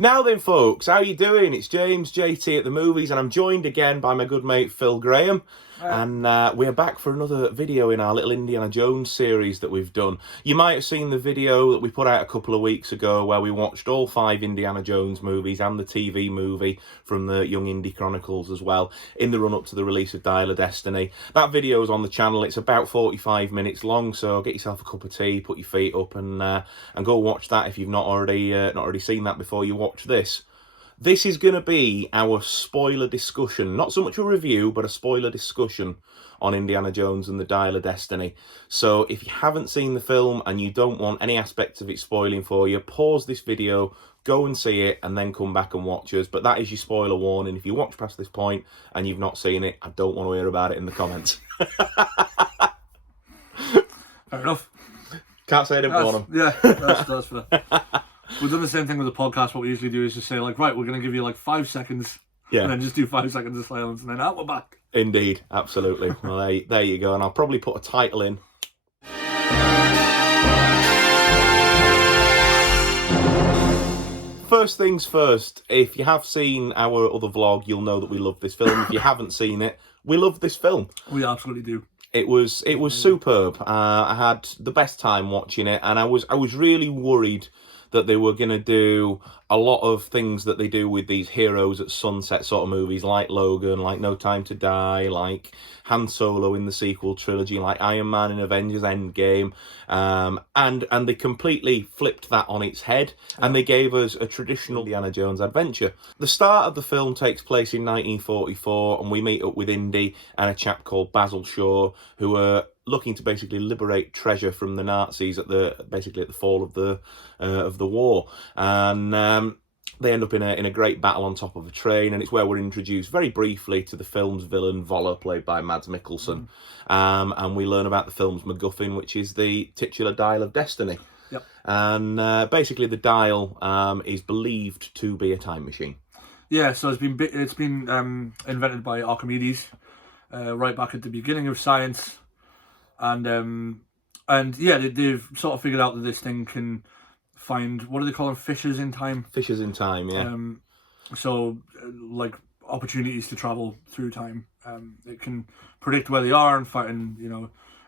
Now then, folks, how you doing? It's James, JT at the movies, and I'm joined again by my good mate Phil Graham. And we're back for another video in our little Indiana Jones series that we've done. You might have seen the video that we put out a couple of weeks ago where we watched all 5 Indiana Jones movies and the TV movie from the Young Indy Chronicles as well in the run-up to the release of Dial of Destiny. That video is on the channel. It's about 45 minutes long, so get yourself a cup of tea, put your feet up, and go watch that if you've not already seen that before you watch this. This is going to be our spoiler discussion. Not so much a review, but a spoiler discussion on Indiana Jones and the Dial of Destiny. So if you haven't seen the film and you don't want any aspects of it spoiling for you, pause this video, go and see it, and then come back and watch us. But that is your spoiler warning. If you watch past this point and you've not seen it, I don't want to hear about it in the comments. Fair enough. Can't say I didn't warn them. Yeah, that's fair. We've done the same thing with the podcast. What we usually do is just say, like, right, we're going to give you, like, 5 seconds. Yeah. And then just do 5 seconds of silence, and then we're back. Indeed, absolutely. Well, there you go. And I'll probably put a title in. First things first, if you have seen our other vlog, you'll know that we love this film. If you haven't seen it, we love this film. We absolutely do. It was superb. I had the best time watching it, and I was really worried that they were going to do a lot of things that they do with these heroes at sunset sort of movies, like Logan, like No Time to Die, like Han Solo in the sequel trilogy, like Iron Man in Avengers Endgame, and they completely flipped that on its head, and they gave us a traditional Indiana Jones adventure. The start of the film takes place in 1944, and we meet up with Indy and a chap called Basil Shaw, who are looking to basically liberate treasure from the Nazis at the fall of the war, and they end up in a great battle on top of a train, and it's where we're introduced very briefly to the film's villain Voller, played by Mads Mikkelsen, and we learn about the film's MacGuffin, which is the titular Dial of Destiny. Yep. And basically the dial is believed to be a time machine. Yeah, so it's been invented by Archimedes right back at the beginning of science. And yeah, they've sort of figured out that this thing can find, what do they call them, fissures in time? Fissures in time, yeah. So, like, opportunities to travel through time. It can predict where they are and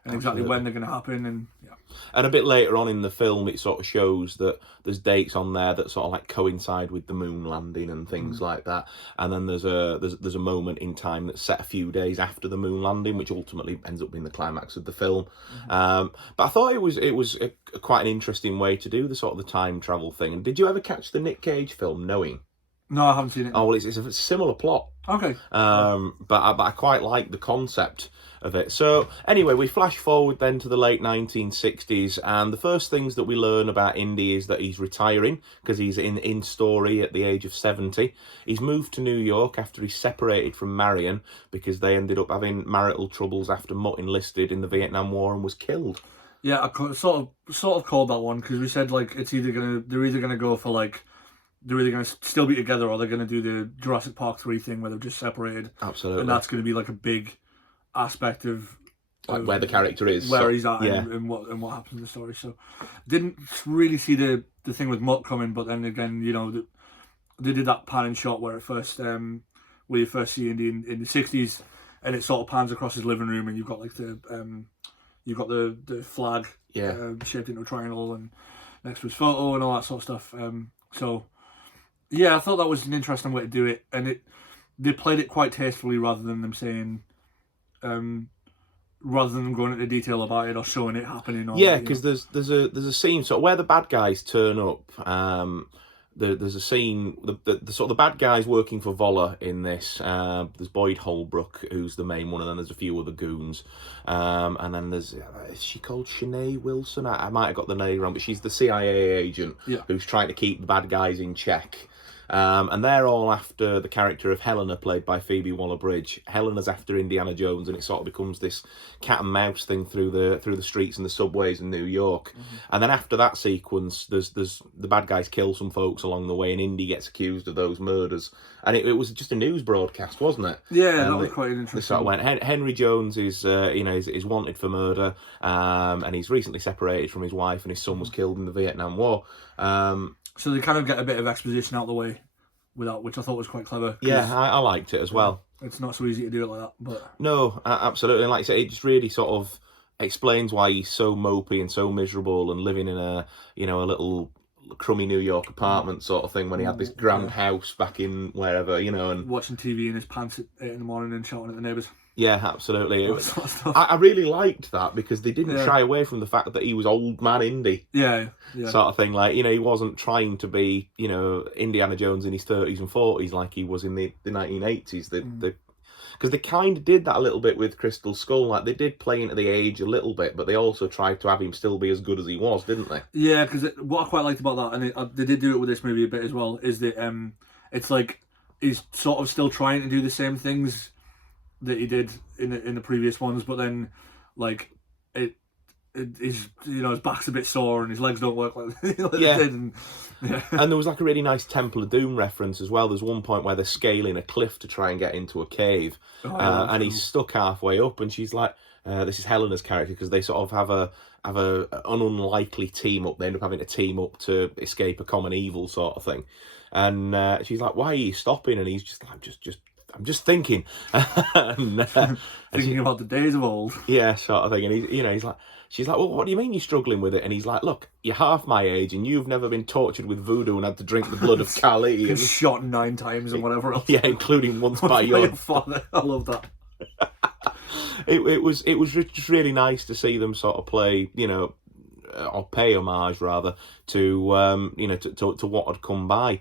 exactly when they're going to happen, and yeah. And a bit later on in the film, it sort of shows that there's dates on there that sort of like coincide with the moon landing and things like that. And then there's a moment in time that's set a few days after the moon landing, which ultimately ends up being the climax of the film. But I thought it was quite an interesting way to do the sort of the time travel thing. And did you ever catch the Nick Cage film, Knowing? No, I haven't seen it. Oh, well, it's a similar plot. Okay. But I quite like the concept of it. So anyway, we flash forward then to the late 1960s, and the first things that we learn about Indy is that he's retiring because he's in story at the age of 70. He's moved to New York after he's separated from Marion because they ended up having marital troubles after Mutt enlisted in the Vietnam War and was killed. Yeah, I sort of called that one because we said, like, they're either gonna go for, like, they're either going to still be together or they're going to do the Jurassic Park 3 thing where they're just separated. Absolutely. And that's going to be like a big aspect of like where the character is. Where he's at, yeah. and what happens in the story. So didn't really see the thing with Mutt coming, but then again, they did that panning shot where it first, where you first see Indy in the 60s, and it sort of pans across his living room, and you've got like the flag shaped into a triangle and next to his photo and all that sort of stuff. So yeah, I thought that was an interesting way to do it, and they played it quite tastefully rather than them saying, rather than them going into detail about it or showing it happening. Or, yeah, because there's a scene sort of where the bad guys turn up. There's a scene, the sort of the bad guys working for Voller in this. There's Boyd Holbrook, who's the main one, and then there's a few other goons. And then is she called Shanae Wilson? I might have got the name wrong, but she's the CIA agent who's trying to keep the bad guys in check. And they're all after the character of Helena, played by Phoebe Waller-Bridge. Helena's after Indiana Jones, and it sort of becomes this cat and mouse thing through the streets and the subways in New York. And then after that sequence, there's the bad guys kill some folks along the way, and Indy gets accused of those murders. And it was just a news broadcast, wasn't it? Yeah, that was quite interesting. They sort of went, Henry Jones is wanted for murder, and he's recently separated from his wife, and his son was killed in the Vietnam War. So they kind of get a bit of exposition out of the way without, which I thought was quite clever. 'cause Yeah, I liked it as well. It's not so easy to do it like that, but No, absolutely. And like I say, it just really sort of explains why he's so mopey and so miserable and living in a, you know, a little crummy New York apartment sort of thing when he had this grand house back in wherever, you know, and watching TV in his pants at 8 in the morning and shouting at the neighbours. yeah, absolutely. All that sort of stuff. I really liked that because they didn't Yeah. shy away from the fact that he was old man Indy Yeah. sort of thing. Like, you know, he wasn't trying to be, you know, Indiana Jones in his 30s and 40s like he was in the 1980s. Because they kind of did that a little bit with Crystal Skull. Like, they did play into the age a little bit, but they also tried to have him still be as good as he was, didn't they? Yeah, because what I quite liked about that, and they did do it with this movie a bit as well, is that it's like he's sort of still trying to do the same things that he did in the previous ones, but then like his, you know, his back's a bit sore and his legs don't work like they did. And there was like a really nice Temple of Doom reference as well. There's one point where they're scaling a cliff to try and get into a cave, and he's stuck halfway up, and she's like, this is Helena's character, because they sort of have an unlikely team up. They end up having to team up to escape a common evil sort of thing, and she's like, "Why are you stopping?" And he's just like, I'm just thinking, and, thinking about the days of old. Yeah, sort of thing. And he's like, she's like, well, what do you mean you're struggling with it? And he's like, look, you're half my age, and you've never been tortured with voodoo and had to drink the blood of Kali. And shot 9 times and whatever else. Yeah, including once by your father. I love that. It was just really nice to see them sort of play, you know, or pay homage rather to you know, to what had come by.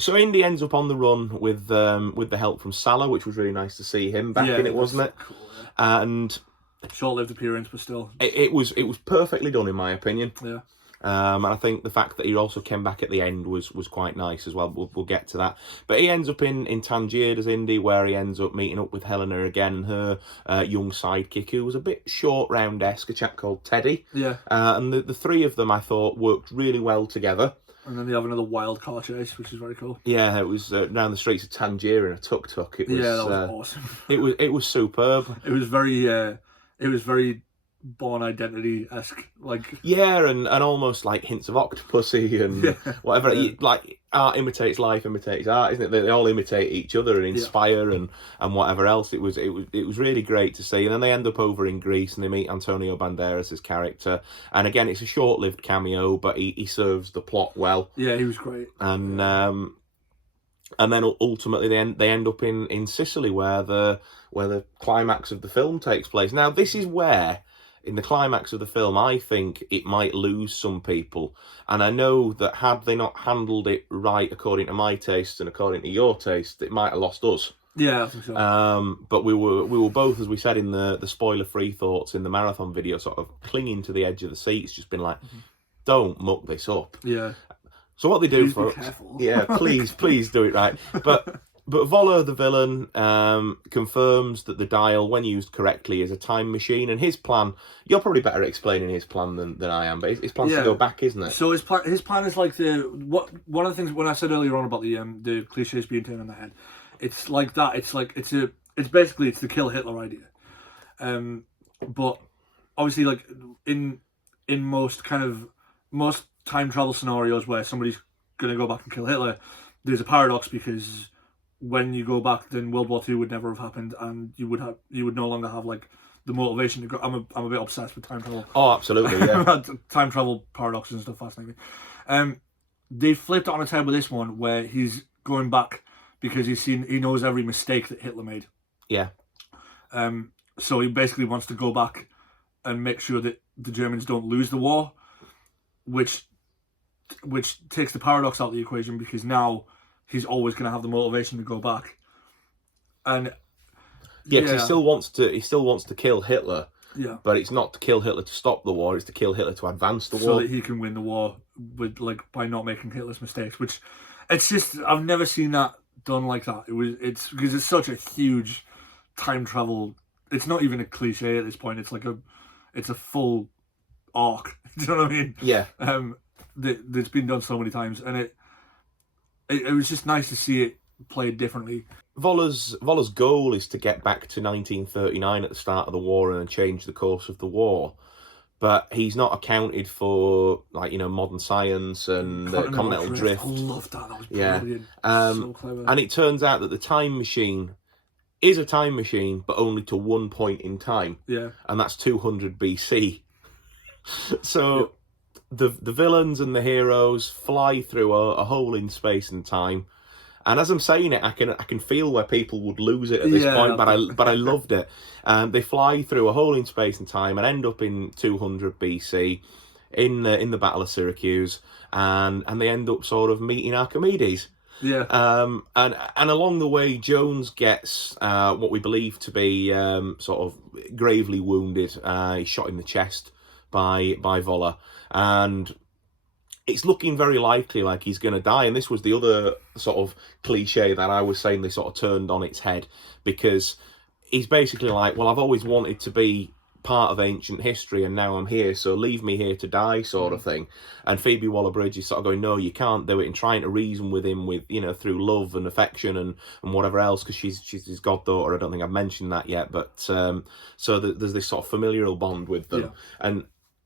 So Indy ends up on the run with the help from Salah, which was really nice to see him back in it, wasn't it? Cool, yeah. And short-lived appearance, but still, it was perfectly done in my opinion. Yeah. And I think the fact that he also came back at the end was quite nice as well. We'll get to that. But he ends up in Tangier as Indy, where he ends up meeting up with Helena again and her young sidekick, who was a bit short round-esque, a chap called Teddy. Yeah. And the three of them, I thought, worked really well together. And then they have another wild car chase, which is very cool. Yeah, it was down the streets of Tangier in a tuk-tuk. It was, yeah, that was awesome. It was superb. It was very Born Identity-esque, like, yeah, and almost like hints of Octopussy and whatever. Yeah. Like, art imitates life, imitates art, isn't it? They all imitate each other and inspire and whatever else. It was really great to see. And then they end up over in Greece and they meet Antonio Banderas' character. And again, it's a short-lived cameo, but he serves the plot well. Yeah, he was great. And then ultimately they end up in Sicily, where the climax of the film takes place. Now, this is where, in the climax of the film, I think it might lose some people. And I know that had they not handled it right according to my taste and according to your taste, it might have lost us. Yeah, I think so. But we were both, as we said in the spoiler-free thoughts in the marathon video, sort of clinging to the edge of the seats, just been like, don't muck this up. Yeah. So what they do, Please be folks? careful. Yeah, please do it right. But Volo, the villain, confirms that the dial, when used correctly, is a time machine. And his plan, you're probably better at explaining his plan than I am, but his plan's to go back, isn't it? So his plan is like one of the things when I said earlier on about the cliches being turned on the head, it's like that. It's like it's basically the kill Hitler idea. But obviously, like in most time travel scenarios where somebody's going to go back and kill Hitler, there's a paradox, because when you go back, then World War II would never have happened, and you would no longer have like the motivation to go. I'm a bit obsessed with time travel. Oh, absolutely, yeah. Time travel paradoxes and stuff fascinating me. They flipped it on its head with this one, where he's going back because he knows every mistake that Hitler made. Yeah. So he basically wants to go back and make sure that the Germans don't lose the war, which takes the paradox out of the equation, because now he's always going to have the motivation to go back. And yeah, 'cause he still wants to kill Hitler. Yeah. But it's not to kill Hitler to stop the war, it's to kill Hitler to advance the war. So that he can win the war by not making Hitler's mistakes, which it's just, I've never seen that done like that. It's because it's such a huge time travel. It's not even a cliche at this point. It's like it's a full arc. Do you know what I mean? Yeah. That's been done so many times, and it was just nice to see it played differently. Voller's goal is to get back to 1939 at the start of the war and change the course of the war. but he's not accounted for, like, modern science and continental drift. I loved that. That was Yeah. brilliant. So clever. And it turns out that the time machine is a time machine, but only to one point in time, Yeah. and that's 200 BC. So the villains and the heroes fly through a hole in space and time. And as I'm saying it, I can feel where people would lose it at this point, but I loved it. They fly through a hole in space and time and end up in 200 BC in the Battle of Syracuse, and they end up sort of meeting Archimedes. Yeah. And along the way, Jones gets what we believe to be sort of gravely wounded. He's shot in the chest by Voller, and it's looking very likely like he's going to die. And this was the other sort of cliche that I was saying they sort of turned on its head, because he's basically like, well, I've always wanted to be part of ancient history and now I'm here, so leave me here to die, sort of thing. And Phoebe Waller-Bridge is sort of going, no, you can't do it, and trying to reason with him with, through love and affection and whatever else, because she's his goddaughter. I don't think I've mentioned that yet, but so there's this sort of familial bond with them. Yeah.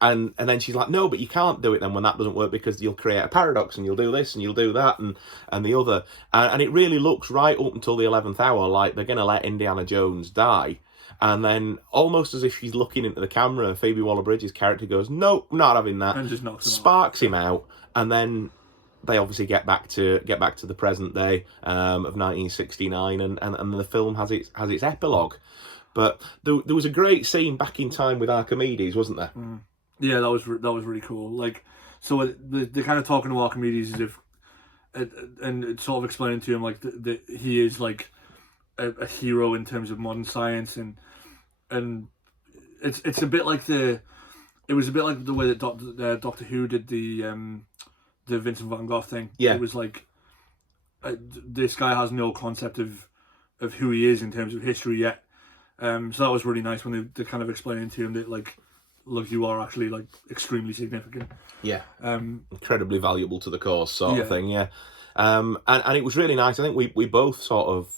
And then she's like, no, but you can't do it then when that doesn't work, because you'll create a paradox and you'll do this and you'll do that and the other. And it really looks right up until the 11th hour like they're going to let Indiana Jones die. And then, almost as if she's looking into the camera, Phoebe Waller-Bridge's character goes, nope, not having that. And just knocks him sparks him out. And then they obviously get back to the present day of 1969, and the film has its epilogue. But there was a great scene back in time with Archimedes, wasn't there? Mm. Yeah, that was really cool. Like, so they're kind of talking to Archimedes as if, and it's sort of explaining to him like that he is like a hero in terms of modern science, and it's a bit like it was a bit like the way that Doctor Who did the Vincent van Gogh thing. Yeah, it was like this guy has no concept of who he is in terms of history yet. So that was really nice when they kind of explaining to him that like, look, you are actually like extremely significant. Yeah. Incredibly valuable to the cause, sort of thing. Yeah. And it was really nice. I think we both sort of,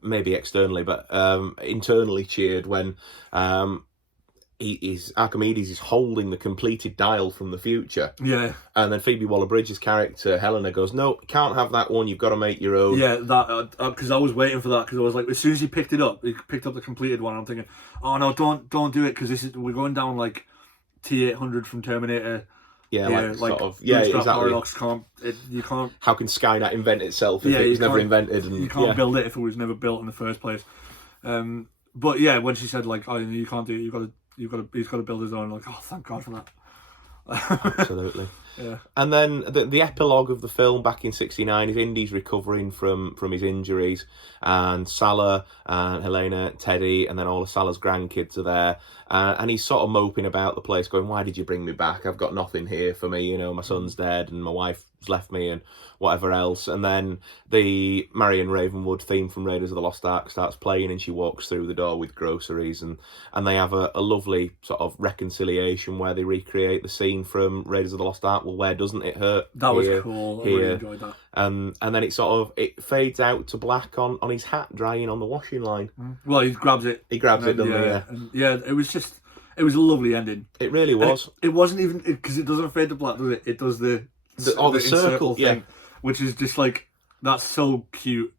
maybe externally, but internally cheered when Archimedes is holding the completed dial from the future. Yeah. And then Phoebe Waller-Bridge's character Helena goes, no, you can't have that one, you've got to make your own. Yeah, that because I was waiting for that, because I was like, as soon as he picked up the completed one, I'm thinking, oh no, don't do it, because we're going down like T-800 from Terminator. Yeah, like sort of, exactly. Paradox you can't. How can Skynet invent itself if it was never invented? And you can't build it if it was never built in the first place. But yeah, when she said like, oh, you can't do it, he's got to build his own. Like, oh, thank God for that. Absolutely. Yeah. And then the epilogue of the film back in '69 is Indy's recovering from his injuries, and Salah and Helena, Teddy, and then all of Salah's grandkids are there, and he's sort of moping about the place, going, "Why did you bring me back? I've got nothing here for me. My son's dead, and my wife's left me, and whatever else." And then the Marion Ravenwood theme from Raiders of the Lost Ark starts playing, and she walks through the door with groceries, and they have a lovely sort of reconciliation where they recreate the scene from Raiders of the Lost Ark. Well, where doesn't it hurt? That was cool. I really enjoyed that. And then it fades out to black on his hat drying on the washing line. Well, he grabs it. He grabs it, doesn't he? Yeah. It was a lovely ending. It really was. It wasn't even, because it doesn't fade to black, does it? It does the circle thing, which is just like, that's so cute.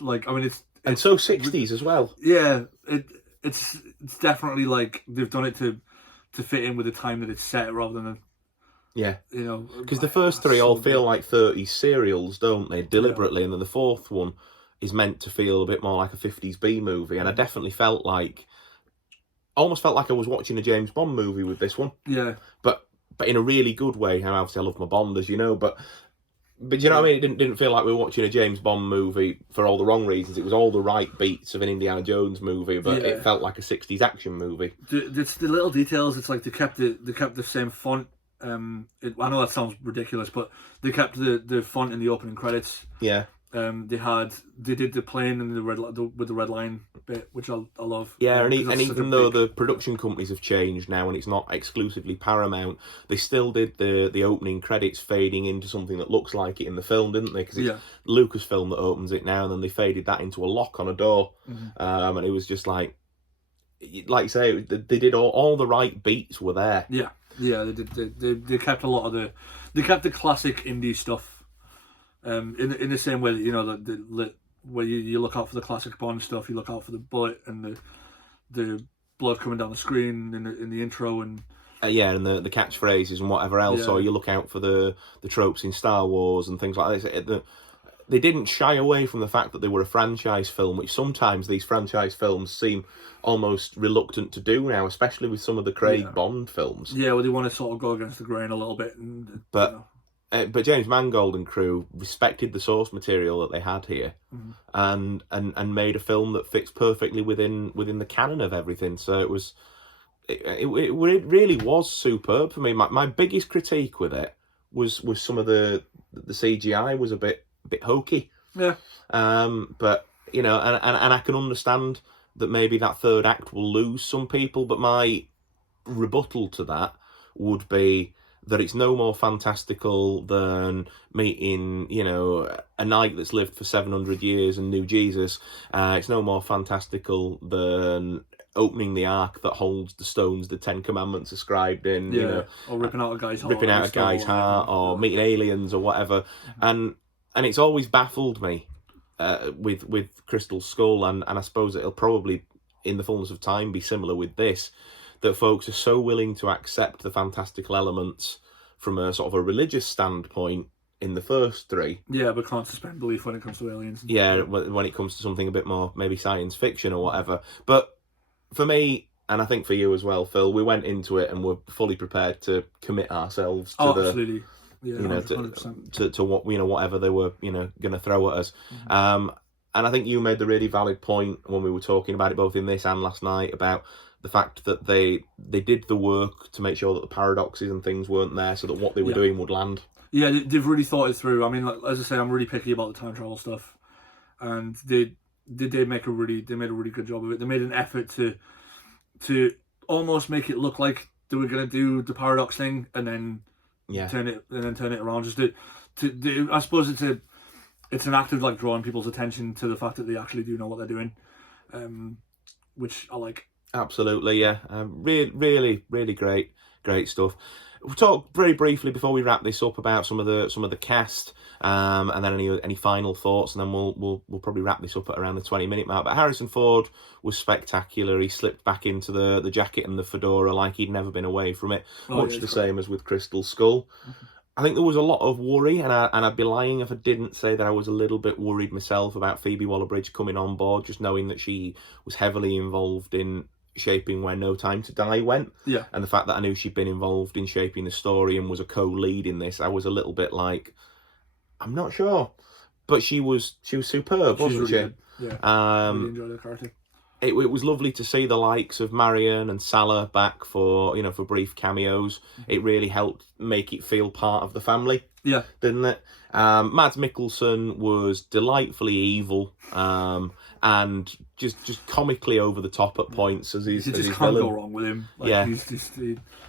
Like, I mean, it's so 60s as well. Yeah, it's definitely like they've done it to fit in with the time that it's set, rather than because the first three all feel like 30s serials, don't they? Deliberately, and then the fourth one is meant to feel a bit more like a 50s B movie, and I definitely almost felt like I was watching a James Bond movie with this one. Yeah, but in a really good way. And obviously I love my Bond, as you know, but you know what I mean? It didn't feel like we were watching a James Bond movie for all the wrong reasons. It was all the right beats of an Indiana Jones movie, but it felt like a 60s action movie. It's the little details. It's like they kept the same font. I know that sounds ridiculous, but they kept the font in the opening credits. Yeah. They did the plane and with the red line bit, which I love. Yeah, and even though the production companies have changed now and it's not exclusively Paramount, they still did the opening credits fading into something that looks like it in the film, didn't they? Because it's Lucasfilm that opens it now, and then they faded that into a lock on a door, and it was just like, like you say, they did all the right beats were there. Yeah, they did. They kept a lot of they kept the classic indie stuff. In the same way that, you know, where you look out for the classic Bond stuff, you look out for the bullet and the blood coming down the screen in the intro and. Yeah, and the catchphrases and whatever else, or you look out for the tropes in Star Wars and things like this. They didn't shy away from the fact that they were a franchise film, which sometimes these franchise films seem almost reluctant to do now, especially with some of the Craig Bond films. Yeah, well, they want to sort of go against the grain a little bit. But you know. But James Mangold and crew respected the source material that they had here, and made a film that fits perfectly within the canon of everything. So it really was superb for me. My biggest critique with it was some of the CGI was a bit hokey. Yeah. But you know, and I can understand that maybe that third act will lose some people. But my rebuttal to that would be that it's no more fantastical than meeting, you know, a knight that's lived for 700 years and knew Jesus. It's no more fantastical than opening the ark that holds the stones the Ten Commandments are scribed in. Yeah, you know, or ripping out a guy's heart. Or meeting aliens or whatever. And it's always baffled me with Crystal Skull, and I suppose it'll probably, in the fullness of time, be similar with this, that folks are so willing to accept the fantastical elements from a sort of a religious standpoint in the first three. Yeah, but can't suspend belief when it comes to aliens. Yeah, when it comes to something a bit more maybe science fiction or whatever. But for me, and I think for you as well, Phil, we went into it and were fully prepared to commit ourselves to absolutely. Yeah, you know, 100%. to what, you know, whatever they were, you know, going to throw at us. And I think you made the really valid point when we were talking about it both in this and last night about the fact that they did the work to make sure that the paradoxes and things weren't there, so that what they were doing would land. Yeah, they've really thought it through. I mean, like, as I say, I'm really picky about the time travel stuff, and they made a really good job of it. They made an effort to almost make it look like they were going to do the paradox thing, and then turn it around. Just I suppose it's an act of like drawing people's attention to the fact that they actually do know what they're doing, which I like. Absolutely, yeah. Really great stuff. We'll talk very briefly before we wrap this up about some of the cast, and then any final thoughts, and then we'll probably wrap this up at around the 20-minute mark. But Harrison Ford was spectacular. He slipped back into the jacket and the fedora like he'd never been away from it, much the same as with Crystal Skull. I think there was a lot of worry, and I'd be lying if I didn't say that I was a little bit worried myself about Phoebe Waller-Bridge coming on board, just knowing that she was heavily involved in shaping Where No Time to Die went. Yeah. And the fact that I knew she'd been involved in shaping the story and was a co-lead in this, I was a little bit like, I'm not sure. But she was superb, wasn't she? Good. Yeah. Really enjoyed her character. It was lovely to see the likes of Marion and Salah back for brief cameos. It really helped make it feel part of the family. Yeah. Didn't it? Mads Mikkelsen was delightfully evil, and just comically over the top at points as his You just as his can't villain. go wrong with him. Like,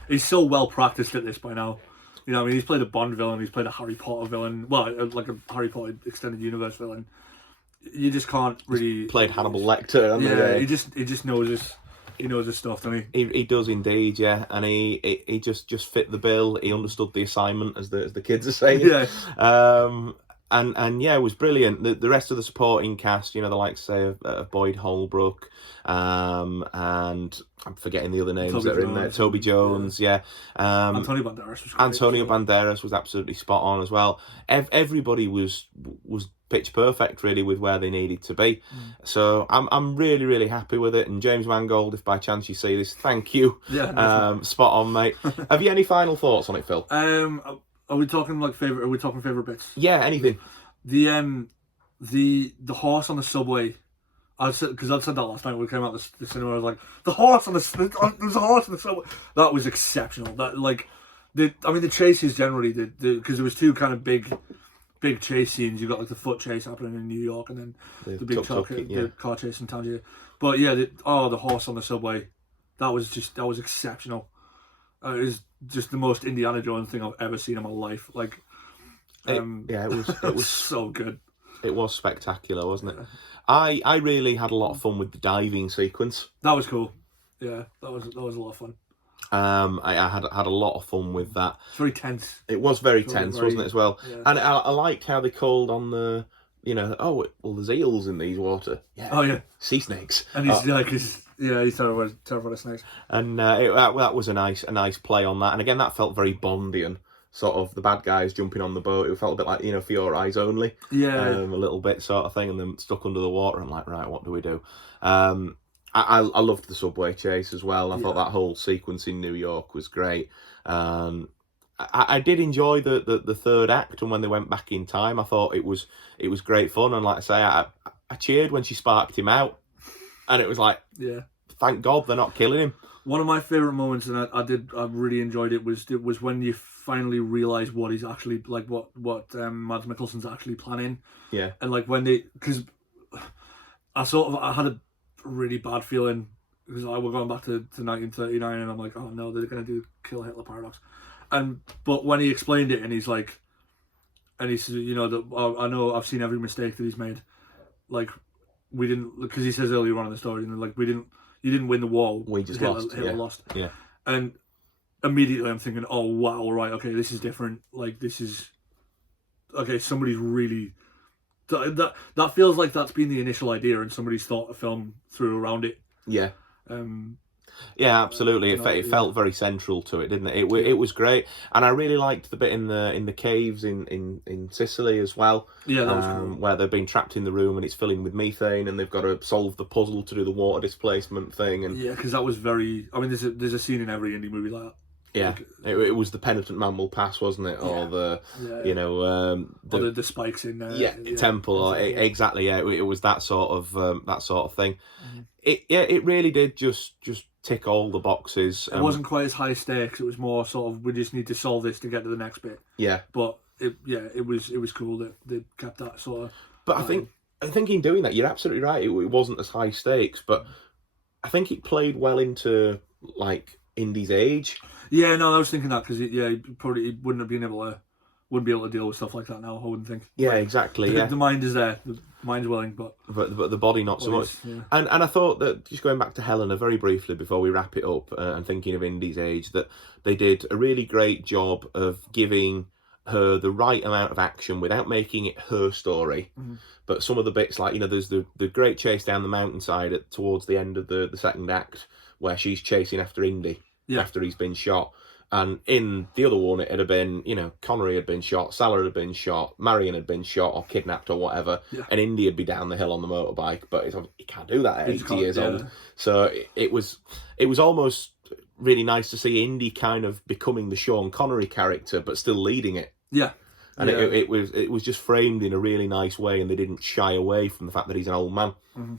he's so well practiced at this by now. You know, I mean, he's played a Bond villain, he's played a Harry Potter villain, well, like a Harry Potter extended universe villain. You just can't really. He's played Hannibal Lecter. Yeah, he just knows his. He knows his stuff, doesn't he? He does indeed, yeah, and he just fit the bill. He understood the assignment, as the kids are saying. Yeah. And yeah, it was brilliant. The rest of the supporting cast, the likes, say, of Boyd Holbrook, and I'm forgetting the other names that are in there. Toby Jones, yeah. Antonio Banderas was great. Antonio Banderas was absolutely spot on as well. Everybody was pitch perfect, really, with where they needed to be. So I'm really happy with it. And James Mangold, if by chance you see this, thank you. Yeah. Spot on, mate. Have you any final thoughts on it, Phil? Are we talking favorite? Are we talking favorite bits? Yeah, anything. The horse on the subway. Because I'd said that last night when we came out the cinema. I was like, there's a horse on the subway. That was exceptional. That the chases generally because there was two kind of big chase scenes. You got like the foot chase happening in New York, and then the big car chase in Tangier. But yeah, the horse on the subway. That was exceptional. It was just the most Indiana Jones thing I've ever seen in my life. Like, it was so good. It was spectacular, wasn't it? I really had a lot of fun with the diving sequence. That was cool. Yeah, that was a lot of fun. I had a lot of fun with that. It's very tense. It was very tense, wasn't it, as well? Yeah. And I liked how they called on the, oh, well, there's eels in these water. Yeah. Oh yeah. Sea snakes. And he's he's terrified of snakes. And that was a nice play on that. And again, that felt very Bondian. Sort of the bad guys jumping on the boat. It felt a bit like, For Your Eyes Only. Yeah. A little bit sort of thing, and then stuck under the water. I'm like, right, what do we do? I loved the subway chase as well. I thought that whole sequence in New York was great. I did enjoy the third act, and when they went back in time, I thought it was great fun. And like I say, I cheered when she sparked him out, and it was like, thank God they're not killing him. One of my favourite moments, and I really enjoyed it, was when you finally realise what he's actually like, what Mads Mikkelsen's actually planning. Yeah. And like when because I had a really bad feeling because we're going back to 1939, and I'm like, oh no, they're gonna do Kill Hitler paradox. But when he explained it, and he's like, and he says, I know I've seen every mistake that he's made. Like, we didn't, because he says earlier on in the story, like, you didn't win the war. We just Hitler, lost. Hitler lost. Yeah. And immediately I'm thinking, oh wow, right, okay, this is different. Like, this is okay. Somebody's really that feels like that's been the initial idea, and somebody's thought a film through around it. Yeah. Yeah, absolutely. It felt very central to it, didn't it? It was great, and I really liked the bit in the caves in Sicily as well. Yeah, that was cool. Where they've been trapped in the room and it's filling with methane, and they've got to solve the puzzle to do the water displacement thing. And yeah, because that was very. I mean, there's a scene in every indie movie like that. Yeah, it was the penitent man will pass, wasn't it? Or the spikes in temple, or exactly. Yeah, it was that sort of thing. Mm-hmm. It really did just tick all the boxes. It wasn't quite as high stakes. It was more sort of, we just need to solve this to get to the next bit. Yeah, but it was cool that they kept that sort of. But I think in doing that, you're absolutely right. It wasn't as high stakes, but I think it played well into like Indy's age. Yeah, no, I was thinking that because he probably wouldn't be able to deal with stuff like that now. I wouldn't think. Yeah, exactly. The mind is there, the mind's willing, but the body not so much. Yeah. And I thought that, just going back to Helena very briefly before we wrap it up, and thinking of Indy's age, that they did a really great job of giving her the right amount of action without making it her story. Mm-hmm. But some of the bits, like, there's the great chase down the mountainside towards the end of the second act, where she's chasing after Indy. Yeah. After he's been shot. And in the other one, it had been, Connery had been shot, Salah had been shot, Marion had been shot or kidnapped or whatever, and Indy would be down the hill on the motorbike, but he can't do that at 80 years old. So it was almost really nice to see Indy kind of becoming the Sean Connery character, but still leading it. Yeah. And it was just framed in a really nice way, and they didn't shy away from the fact that he's an old man. Mm-hmm.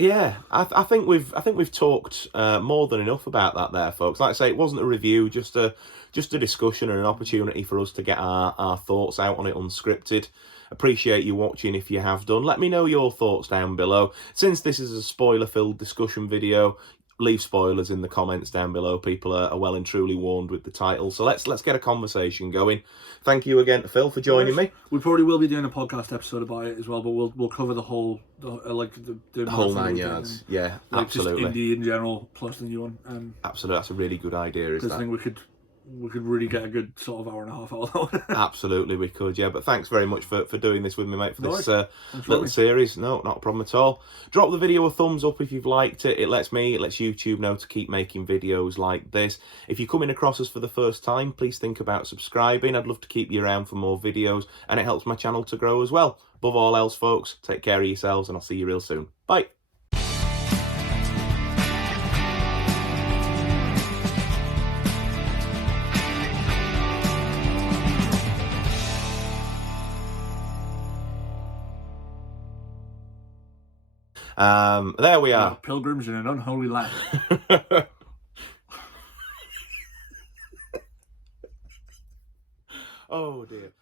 Yeah, I think we've talked more than enough about that there, folks. Like I say, it wasn't a review, just a discussion and an opportunity for us to get our thoughts out on it unscripted. Appreciate you watching if you have done. Let me know your thoughts down below. Since this is a spoiler-filled discussion video, leave spoilers in the comments down below. People are well and truly warned with the title. So let's get a conversation going. Thank you again to Phil for joining me. We probably will be doing a podcast episode about it as well, but we'll cover the whole the whole 9 yards. Yeah, like absolutely. Just indie in general plus the new one. Absolutely, that's a really good idea. Because I think we could really get a good sort of hour and a half out of that one. Absolutely, we could, yeah. But thanks very much for doing this with me, mate, for this little me. series. No, not a problem at all. Drop the video a thumbs up if you've liked it. It lets YouTube know to keep making videos like this. If you're coming across us for the first time, please think about subscribing. I'd love to keep you around for more videos, and it helps my channel to grow as well. Above all else, folks, take care of yourselves, and I'll see you real soon. Bye. There we are. Pilgrims in an unholy land. Oh dear.